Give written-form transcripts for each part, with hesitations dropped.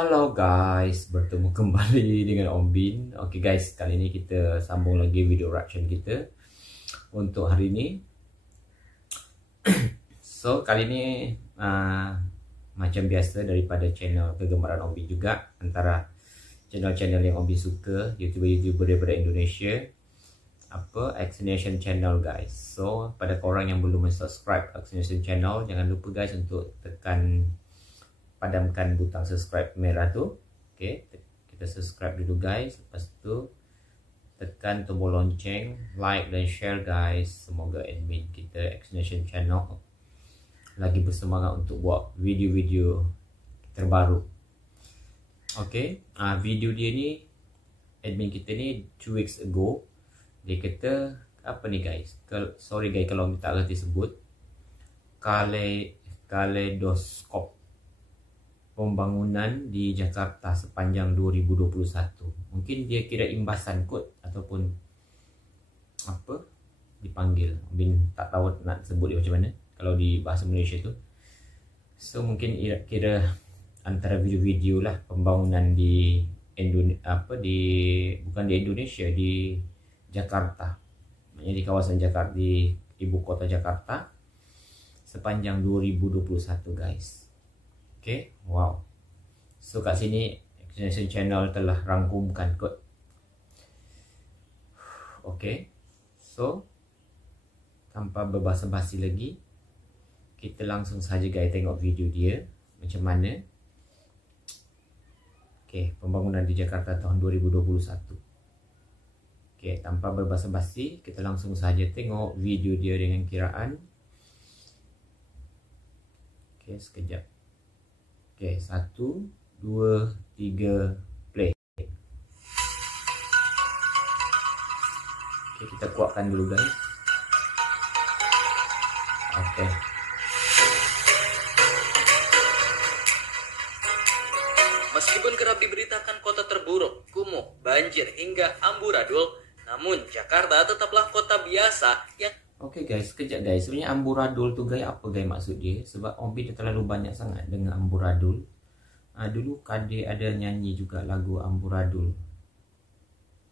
Halo guys, bertemu kembali dengan Om Bin. Oke guys, kali ini kita sambung lagi video reaction kita untuk hari ini. So kali ini macam biasa daripada channel kegemaran Om Bin juga, antara channel-channel yang Om Bin suka, YouTuber-YouTuber daripada Indonesia, X-Nation Channel guys. So pada korang yang belum subscribe X-Nation Channel, jangan lupa guys untuk padamkan butang subscribe merah tu. Okay, kita subscribe dulu guys. Lepas tu tekan tombol lonceng, like dan share guys. Semoga admin kita X-Nation Channel lagi bersemangat untuk buat video-video terbaru. Okay, video dia ni, admin kita ni 2 weeks ago, dia kata apa ni guys, sorry guys kalau tak reti sebut, kaleidoskop pembangunan di Jakarta sepanjang 2021. Mungkin dia kira imbasan kot ataupun apa dipanggil, Bin tak tahu nak sebut dia macam mana kalau di bahasa Malaysia tu. So mungkin kira antara video-video lah pembangunan di bukan di Indonesia, di Jakarta, maknanya di kawasan Jakarta, di ibu kota Jakarta sepanjang 2021 guys. Okay, wow. So kat sini X-Nation Channel telah rangkumkan kot. Okay, so tanpa berbasa-basi lagi, kita langsung saja guys tengok video dia macam mana. Okay, pembangunan di Jakarta tahun 2021. Okay, tanpa berbasa-basi, kita langsung saja tengok video dia dengan kiraan. Okay, sekejap. Okay, 1, 2, 3, play. Okay, kita kuatkan dulu guys. Okay. Meskipun kerap diberitakan kota terburuk, kumuh, banjir hingga amburadul, namun Jakarta tetaplah kota biasa yang... Oke guys, sekejap guys. Sebenarnya amburadul tu guys, apa guys maksud dia? Sebab Om Bin terlalu banyak sangat dengan amburadul. Dulu Kade ada nyanyi juga lagu amburadul.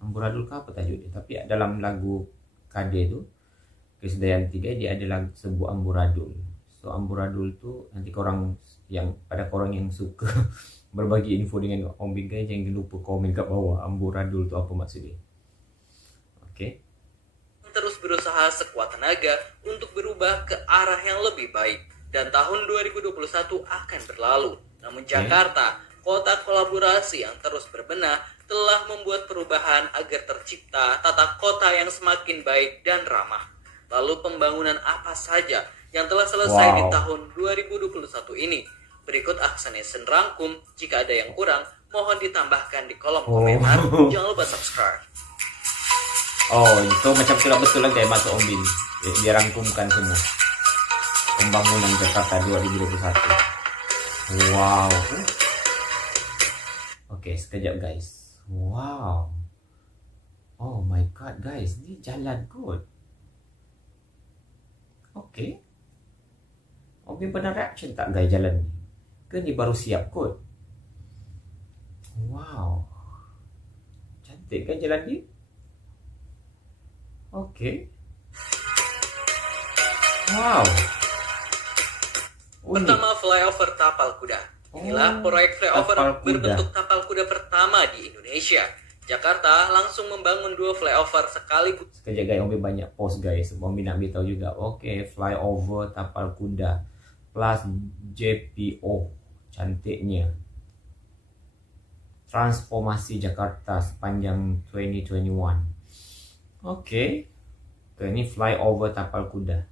Amburadul ke apa tajuk dia? Tapi dalam lagu Kade tu, Krisdayanti guys, dia ada lagu sebut amburadul. So amburadul tu nanti korang yang suka berbagi info dengan Om Bin guys, jangan lupa komen kat bawah amburadul tu apa maksud dia. Oke. Terus berusaha sekuat tenaga untuk berubah ke arah yang lebih baik, dan tahun 2021 akan berlalu. Namun Jakarta, kota kolaborasi yang terus berbenah, telah membuat perubahan agar tercipta tata kota yang semakin baik dan ramah. Lalu pembangunan apa saja yang telah selesai di tahun 2021 ini? Berikut X-Nation rangkum. Jika ada yang kurang, mohon ditambahkan di kolom komentar. Jangan lupa subscribe. Oh, itu macam sudah betul lah guys masuk Om Bin. Dia rangkumkan semua pembangunan Jakarta 2021. Wow. Oke, sekejap guys. Wow. Oh my god guys, ni jalan kot. Oke. Om Bin pernah reaction tak guys jalan ni? Ke ni baru siap kot? Wow. Cantik kan jalan ni? Oke. Wow. Pertama, flyover Tapal Kuda. Inilah proyek flyover berbentuk tapal kuda pertama di Indonesia. Jakarta langsung membangun 2 flyover sekaligus. Sekejap guys, Om Bin banyak post guys. Om Bin nak beritahu juga. Oke, flyover Tapal Kuda plus JPO. Cantiknya. Transformasi Jakarta sepanjang 2021. Oke. Ini flyover Tapal Kuda.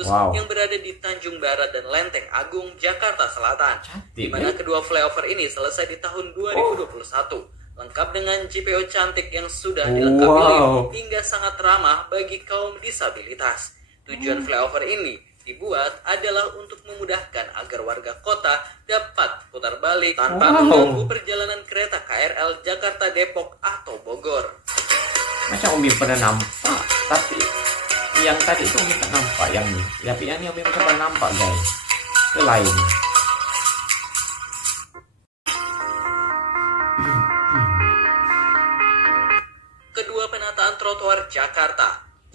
Wow. Yang berada di Tanjung Barat dan Lenteng Agung, Jakarta Selatan. Cantik, di mana kedua flyover ini selesai di tahun 2021. Lengkap dengan JPO cantik yang sudah dilengkapi lift hingga sangat ramah bagi kaum disabilitas. Tujuan flyover ini dibuat adalah untuk memudahkan agar warga kota dapat putar balik tanpa mengganggu perjalanan kereta KRL Jakarta Depok atau Bogor. Macam Om Bin pernah nampak, tapi yang tadi itu Om Bin tak nampak yang ni. Tapi yang ni Om Bin macam pernah nampak guys. Ke lain.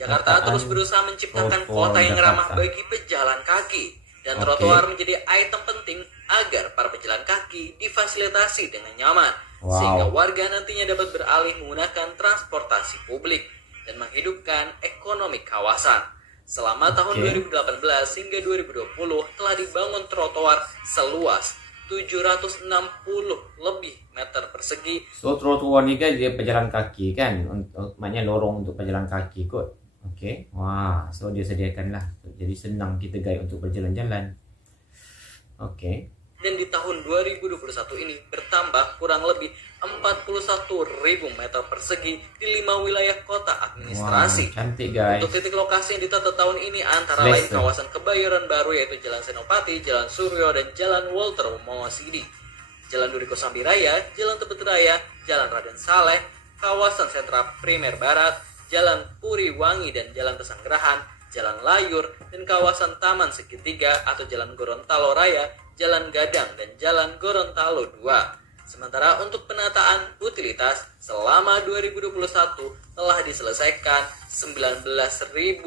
Jakarta terus berusaha menciptakan kota yang ramah bagi pejalan kaki, dan trotoar menjadi item penting agar para pejalan kaki difasilitasi dengan nyaman, sehingga warga nantinya dapat beralih menggunakan transportasi publik dan menghidupkan ekonomi kawasan. Selama tahun 2018 hingga 2020 telah dibangun trotoar seluas 760 lebih meter persegi. So trotoar ni kan dia pejalan kaki kan, maknanya lorong untuk pejalan kaki kot. Okey. Wah, so dia sediakanlah. Jadi senang kita guys untuk berjalan-jalan. Okey. Dan di tahun 2021 ini bertambah kurang lebih 41.000 meter persegi di 5 wilayah kota administrasi. Wow, cantik guys. Untuk titik lokasi yang ditata tahun ini antara lain kawasan Kebayoran Baru yaitu Jalan Senopati, Jalan Suryo, dan Jalan Walter Mongoosidi, Jalan Duriko Sambi Raya, Jalan Tebet Raya, Jalan Raden Saleh, kawasan Sentra Primer Barat, Jalan Puri Wangi dan Jalan Pesanggerahan, Jalan Layur, dan kawasan Taman Segitiga atau Jalan Gorontalo Raya, Jalan Gadang, dan Jalan Gorontalo 2. Sementara untuk penataan utilitas selama 2021 telah diselesaikan 19.000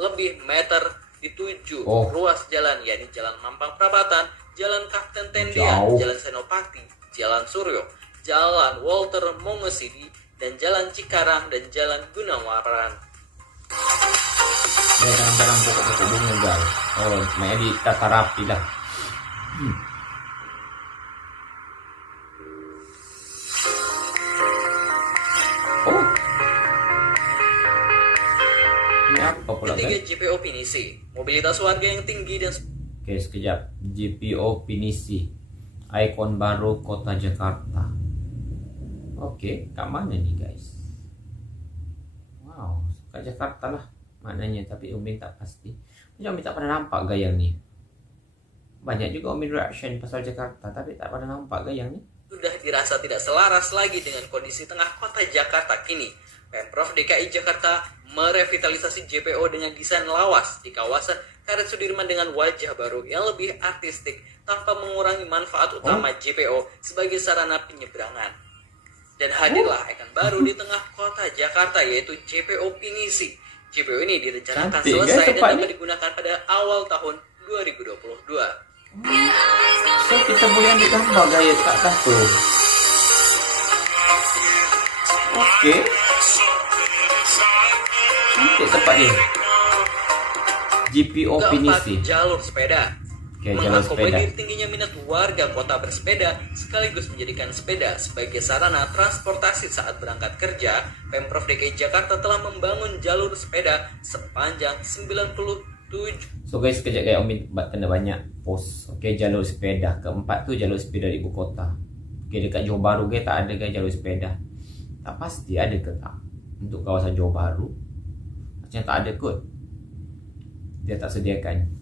lebih meter di 7 ruas jalan, yakni Jalan Mampang Perapatan, Jalan Kapten Tendian, Jalan Senopati, Jalan Suryo, Jalan Walter Mongoosidi, dan Jalan Cikarang, dan Jalan Gunawarman. Ya, kadang-kadang pokok-pokok bunga guys. Oh, makanya ditata rapi lah. Oh, ini apa pula Ketiga, guys? JPO Pinisi, mobilitas warga yang tinggi dan Oke, sekejap. JPO Pinisi, ikon baru kota Jakarta. Oke, kat mana nih guys? Wow, kat Jakarta lah maknanya, tapi Umin tak pasti. Macam Umin tak pernah nampak gayang ni. Banyak juga Umin reaction pasal Jakarta, tapi tak pernah nampak gayang ni. sudah dirasa tidak selaras lagi dengan kondisi tengah kota Jakarta kini. Pemprov DKI Jakarta merevitalisasi JPO dengan desain lawas di kawasan Karet Sudirman dengan wajah baru yang lebih artistik tanpa mengurangi manfaat utama JPO sebagai sarana penyeberangan. Dan hadirlah ikon baru di tengah kota Jakarta, yaitu JPO Pinisi. JPO ini direncanakan selesai dan dapat digunakan pada awal tahun 2022. So kita boleh ambil gambar gaya kat satu. Okey. Cantik tempat ni. JPO Pinisi. Jalur sepeda. Mengakomodir tingginya minat warga kota bersepeda sekaligus menjadikan sepeda sebagai sarana transportasi saat berangkat kerja, Pemprov DKI Jakarta telah membangun jalur sepeda sepanjang 97. So guys, sekejap guys, Omin kena banyak post. Okey, jalur sepeda. Keempat tu jalur sepeda di ibu kota. Okey, dekat Johor Bahru guys tak ada guys jalur sepeda. Tak pasti ada ke tak untuk kawasan Johor Bahru. Macam tak ada kot. Dia tak sediakan.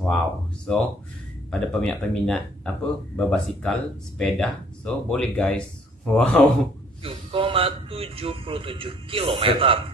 Wow. So pada peminat-peminat apa berbasikal, sepeda, so boleh guys. Wow. 7,77 km.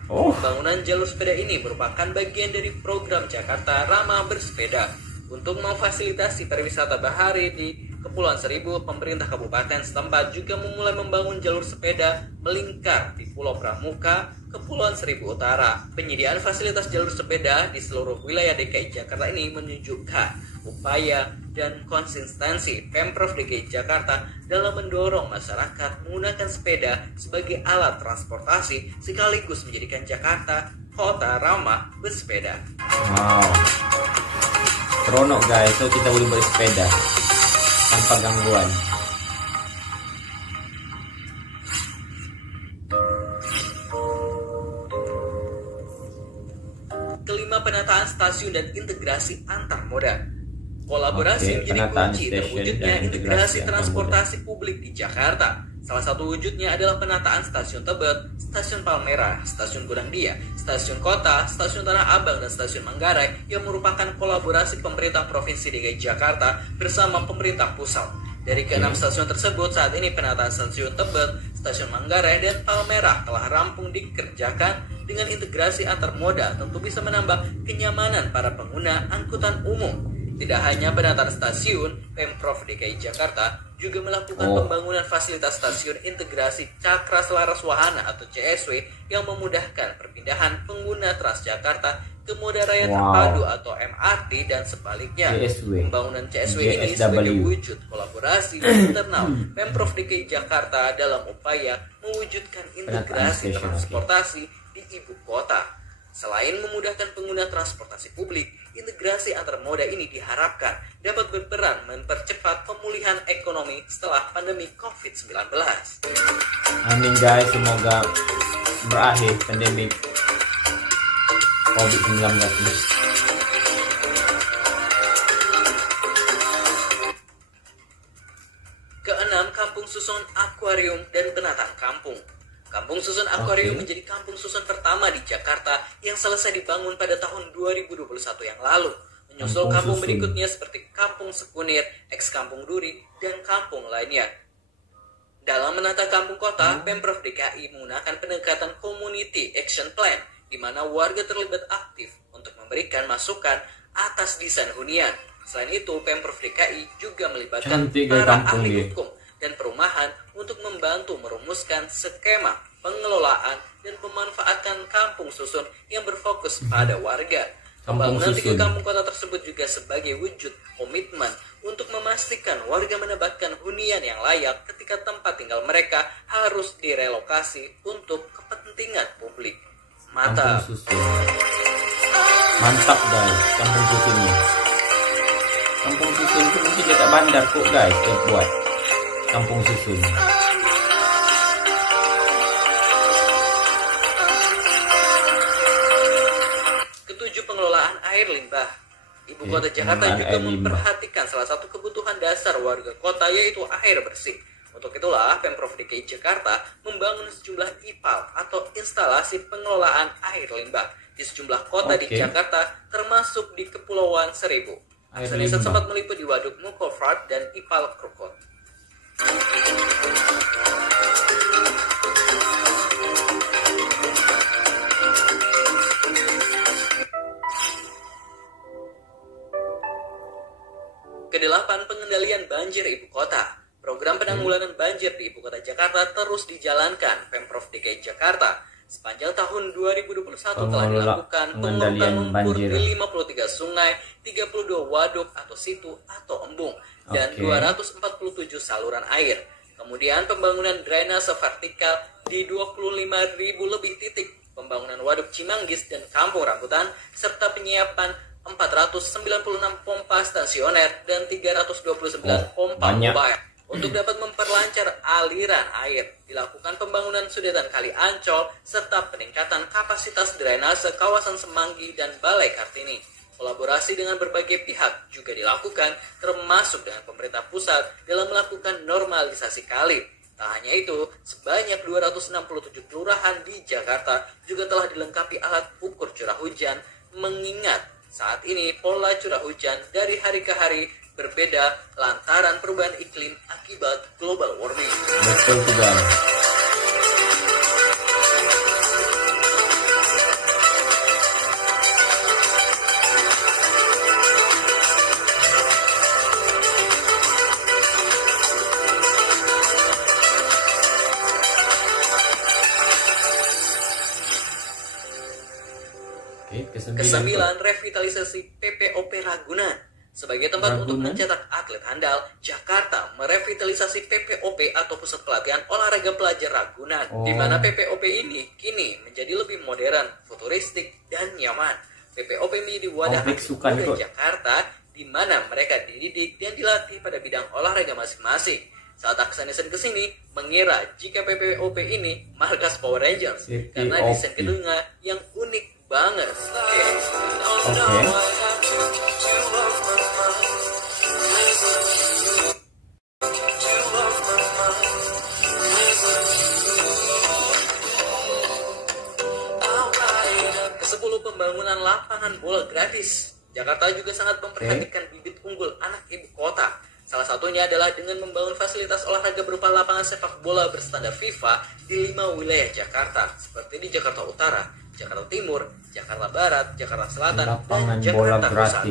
Bangunan jalur sepeda ini merupakan bagian dari program Jakarta Ramah Bersepeda. Untuk memfasilitasi pariwisata bahari di Kepulauan Seribu, pemerintah kabupaten setempat juga memulai membangun jalur sepeda melingkar di Pulau Pramuka, Kepulauan Seribu Utara. Penyediaan fasilitas jalur sepeda di seluruh wilayah DKI Jakarta ini menunjukkan upaya dan konsistensi Pemprov DKI Jakarta dalam mendorong masyarakat menggunakan sepeda sebagai alat transportasi sekaligus menjadikan Jakarta kota ramah bersepeda. Wow. Seronok guys, so kita boleh bersepeda tanpa gangguan. Kelima, penataan stasiun dan integrasi antar moda. Kolaborasi menjadi kunci terwujudnya integrasi transportasi publik di Jakarta. Salah satu wujudnya adalah penataan Stasiun Tebet, Stasiun Palmerah, Stasiun Gondangdia, Stasiun Kota, Stasiun Tanah Abang, dan Stasiun Manggarai yang merupakan kolaborasi pemerintah Provinsi DKI Jakarta bersama pemerintah pusat. Dari ke-6 stasiun tersebut, saat ini penataan Stasiun Tebet, Stasiun Manggarai, dan Palmerah telah rampung dikerjakan. Dengan integrasi antar moda tentu bisa menambah kenyamanan para pengguna angkutan umum. Tidak hanya penataan stasiun, Pemprov DKI Jakarta juga melakukan pembangunan fasilitas stasiun integrasi Cakra Selaras Wahana atau CSW yang memudahkan perpindahan pengguna Transjakarta ke moda raya terpadu atau MRT dan sebaliknya. Pembangunan CSW ini sebagai wujud kolaborasi internal Pemprov DKI Jakarta dalam upaya mewujudkan integrasi transportasi di ibu kota. Selain memudahkan pengguna transportasi publik, integrasi antar moda ini diharapkan dapat berperan mempercepat pemulihan ekonomi setelah pandemi COVID-19. Amin guys, semoga berakhir pandemi COVID-19 ini. Keenam, kampung susun akuarium dan penataan kampung. Kampung susun akuarium menjadi kampung susun pertama di Jakarta yang selesai dibangun pada tahun 2021 yang lalu. Menyusul kampung berikutnya seperti Kampung Sekunir, ex Kampung Duri, dan kampung lainnya. Dalam menata kampung kota, Pemprov DKI menggunakan pendekatan Community Action Plan, di mana warga terlibat aktif untuk memberikan masukan atas desain hunian. Selain itu, Pemprov DKI juga melibatkan para ahli hukum dan perumahan untuk membantu merumuskan skema pengelolaan dan pemanfaatan kampung susun yang berfokus pada warga. Pembangunan 3 kampung kota tersebut juga sebagai wujud komitmen untuk memastikan warga mendapatkan hunian yang layak ketika tempat tinggal mereka harus direlokasi untuk kepentingan publik. Mantap. Mantap guys, kampung susunnya. Kampung susun itu mungkin dekat bandar kok guys, dia buat kampung susun. Ketujuh, pengelolaan air limbah. Ibu kota Jakarta juga memperhatikan salah satu kebutuhan dasar warga kota, yaitu air bersih. Untuk itulah Pemprov DKI Jakarta membangun sejumlah IPAL atau instalasi pengelolaan air limbah di sejumlah kota di Jakarta, termasuk di Kepulauan Seribu. Aksi ini sempat meliput di Waduk Mukofrat dan IPAL Krukut. Kedelapan, pengendalian banjir ibu kota. Program penanggulangan banjir di ibu kota Jakarta terus dijalankan Pemprov DKI Jakarta. Sepanjang tahun 2021 telah dilakukan pengurutan lumpur di 53 sungai, 32 waduk atau situ atau embung, dan 247 saluran air. Kemudian pembangunan drainase vertikal di 25.000 lebih titik, pembangunan waduk Cimanggis dan Kampung Rambutan, serta penyiapan 496 pompa stasioner dan 329 pompa mobile. Untuk dapat memperlancar aliran air, dilakukan pembangunan sudetan Kali Ancol serta peningkatan kapasitas drainase kawasan Semanggi dan Balai Kartini. Kolaborasi dengan berbagai pihak juga dilakukan, termasuk dengan pemerintah pusat dalam melakukan normalisasi kali. Tak hanya itu, sebanyak 267 kelurahan di Jakarta juga telah dilengkapi alat ukur curah hujan, mengingat saat ini pola curah hujan dari hari ke hari berbeda lantaran perubahan iklim akibat global warming. Betul juga. Kesembilan, revitalisasi PPOP Ragunan. Sebagai tempat untuk mencetak atlet handal, Jakarta merevitalisasi PPOP atau Pusat Pelatihan Olahraga Pelajar Ragunan, di mana PPOP ini kini menjadi lebih modern, futuristik, dan nyaman. PPOP menjadi wadah muda Jakarta, di mana mereka dididik dan dilatih pada bidang olahraga masing-masing. Saat Aksanison kesini, mengira jika PPOP ini markas Power Rangers, karena desain gedungnya yang unik banget. Ke-10, pembangunan lapangan bola gratis. Jakarta juga sangat memperhatikan bibit unggul anak ibu kota. Salah satunya adalah dengan membangun fasilitas olahraga berupa lapangan sepak bola berstandar FIFA di 5 wilayah Jakarta, seperti di Jakarta Utara, Jakarta Timur, Jakarta Barat, Jakarta Selatan, dan Jakarta Pusat.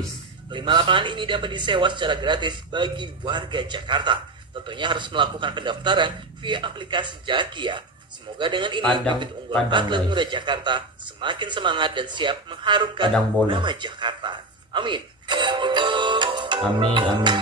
5 lapangan ini dapat disewa secara gratis bagi warga Jakarta. Tentunya harus melakukan pendaftaran via aplikasi Jaki ya. Semoga dengan ini bibit unggulan atlet muda Jakarta semakin semangat dan siap mengharumkan nama Jakarta. Amin. Amin, amin.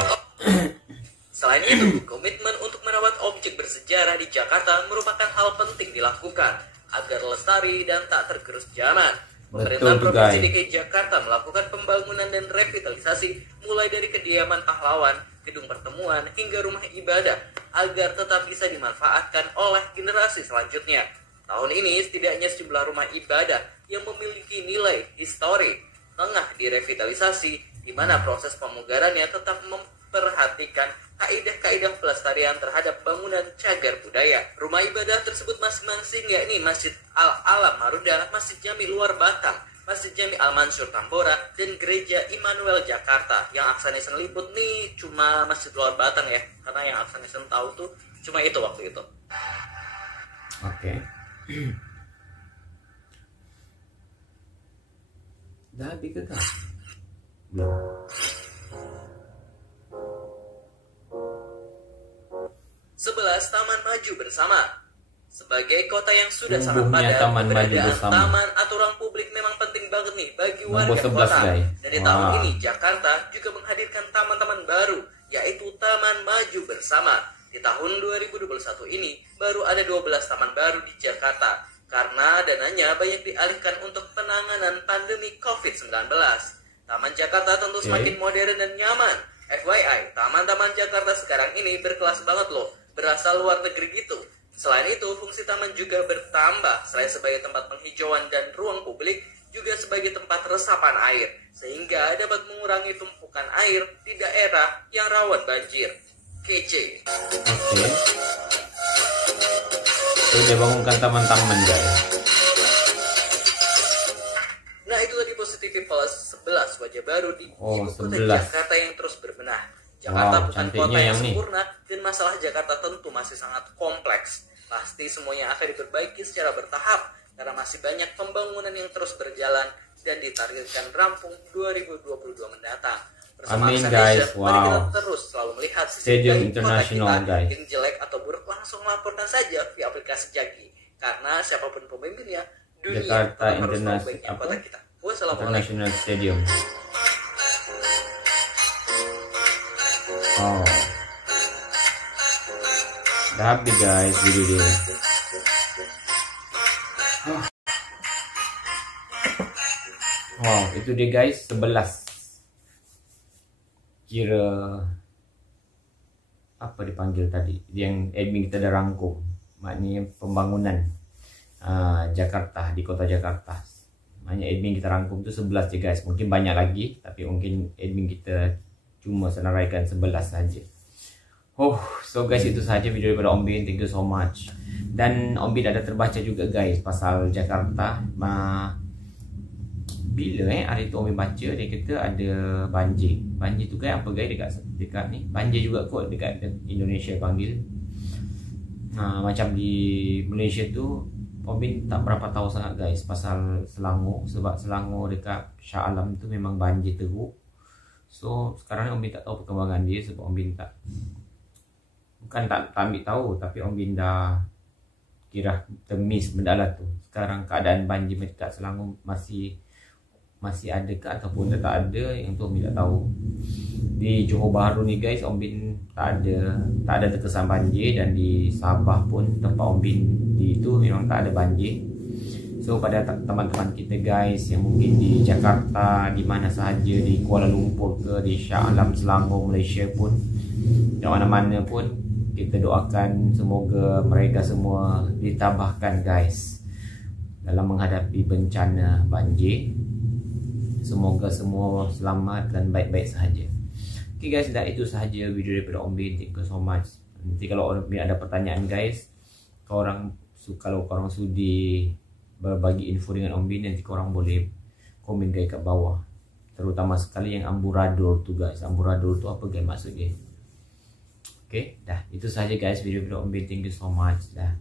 Selain itu, komitmen untuk merawat objek bersejarah di Jakarta merupakan hal penting dilakukan agar lestari dan tak tergerus zaman. Pemerintah Provinsi DKI Jakarta melakukan pembangunan dan revitalisasi mulai dari kediaman pahlawan, gedung pertemuan, hingga rumah ibadah agar tetap bisa dimanfaatkan oleh generasi selanjutnya. Tahun ini setidaknya sejumlah rumah ibadah yang memiliki nilai histori tengah direvitalisasi, di mana proses pemugarannya tetap memperhatikan kaidah-kaidah pelestarian terhadap bangunan cagar budaya. Rumah ibadah tersebut masing-masing yakni Masjid Al-Alam Maruda, Masjid Jami Luar Batang, Masjid Jami Al-Mansur Tambora, dan Gereja Immanuel Jakarta. Yang Aksanesen liput nih cuma Masjid Luar Batang ya, karena yang Aksanesen tahu tuh cuma itu waktu itu. Oke. Dah habis ke kah? Belum. 11 Taman Maju Bersama. Sebagai kota yang sudah sangat padat, keberadaan taman atau ruang publik memang penting banget nih bagi warga kota. Dan di tahun ini Jakarta juga menghadirkan taman-taman baru, yaitu Taman Maju Bersama. Di tahun 2021 ini baru ada 12 taman baru di Jakarta karena dananya banyak dialihkan untuk penanganan pandemi COVID-19. Taman Jakarta tentu semakin modern dan nyaman. FYI, taman-taman Jakarta sekarang ini berkelas banget loh, berasa luar negeri gitu. Selain itu, fungsi taman juga bertambah. Selain sebagai tempat penghijauan dan ruang publik, juga sebagai tempat resapan air, sehingga dapat mengurangi tumpukan air di daerah yang rawan banjir. Kece. Oke. Sudah bangunkan taman-taman guys. Nah itu tadi Positif Plus 11 wajah baru di ibu kota Jakarta yang terus berbenah. Jakarta bukan kota yang sempurna dan masalah Jakarta tentu masih sangat kompleks. Pasti semuanya akan diperbaiki secara bertahap karena masih banyak pembangunan yang terus berjalan dan ditargetkan rampung 2022 mendatang. Bersama Amin guys, mari kita terus selalu melihat sisi baik kota kita, guys. yang jelek atau buruk langsung laporkan saja via aplikasi Jaki. Karena siapapun pemimpinnya, dunia Jakarta harus tahu baiknya kota kita. Wassalamualaikum. International Stadium. Oh. Udah habis guys video dia. Wow, itu dia guys 11. Kira apa dipanggil tadi? Yang admin kita dah rangkum. Maknanya pembangunan Jakarta di kota Jakarta. Maknanya admin kita rangkum tu 11 je guys. Mungkin banyak lagi, tapi mungkin admin kita cuma senaraikan 11 saja. Oh, so guys itu saja video daripada Om Bin. Thank you so much. Dan Om Bin ada terbaca juga guys pasal Jakarta. Bila hari tu Om Bin baca dia kata ada banjir. Banjir tu guys apa guys dekat ni. Banjir juga kot dekat Indonesia panggil. Macam di Malaysia tu Om Bin tak berapa tahu sangat guys pasal Selangor. Sebab Selangor dekat Shah Alam tu memang banjir teruk. So sekarang ni Om Bin tak tahu perkembangan dia sebab Om Bin bukan tak ambil tahu, tapi Om Bin dah kira termiss benda lah tu. Sekarang keadaan banjir dekat Selangor masih ada ke ataupun dah tak ada, yang tu Om Bin tak tahu. Di Johor Bahru ni guys Om Bin tak ada terkesan banjir, dan di Sabah pun tempat Om Bin di itu memang tak ada banjir. So pada teman-teman kita guys yang mungkin di Jakarta, di mana sahaja, di Kuala Lumpur ke, di Shah Alam, Selangor, Malaysia pun, di mana-mana pun, kita doakan semoga mereka semua ditabahkan guys dalam menghadapi bencana banjir. Semoga semua selamat dan baik-baik sahaja. Okay guys, dah itu sahaja video daripada Om Bin. Thank you so much. Nanti kalau Om Bin ada pertanyaan guys, kalau korang sudi berbagi info dengan Om Bin, nanti korang boleh komen guys kat bawah. Terutama sekali yang amburadul tu guys. Amburadul tu apa guys maksud dia? Okay, dah itu sahaja guys video Om Bin. Thank you so much. Dah.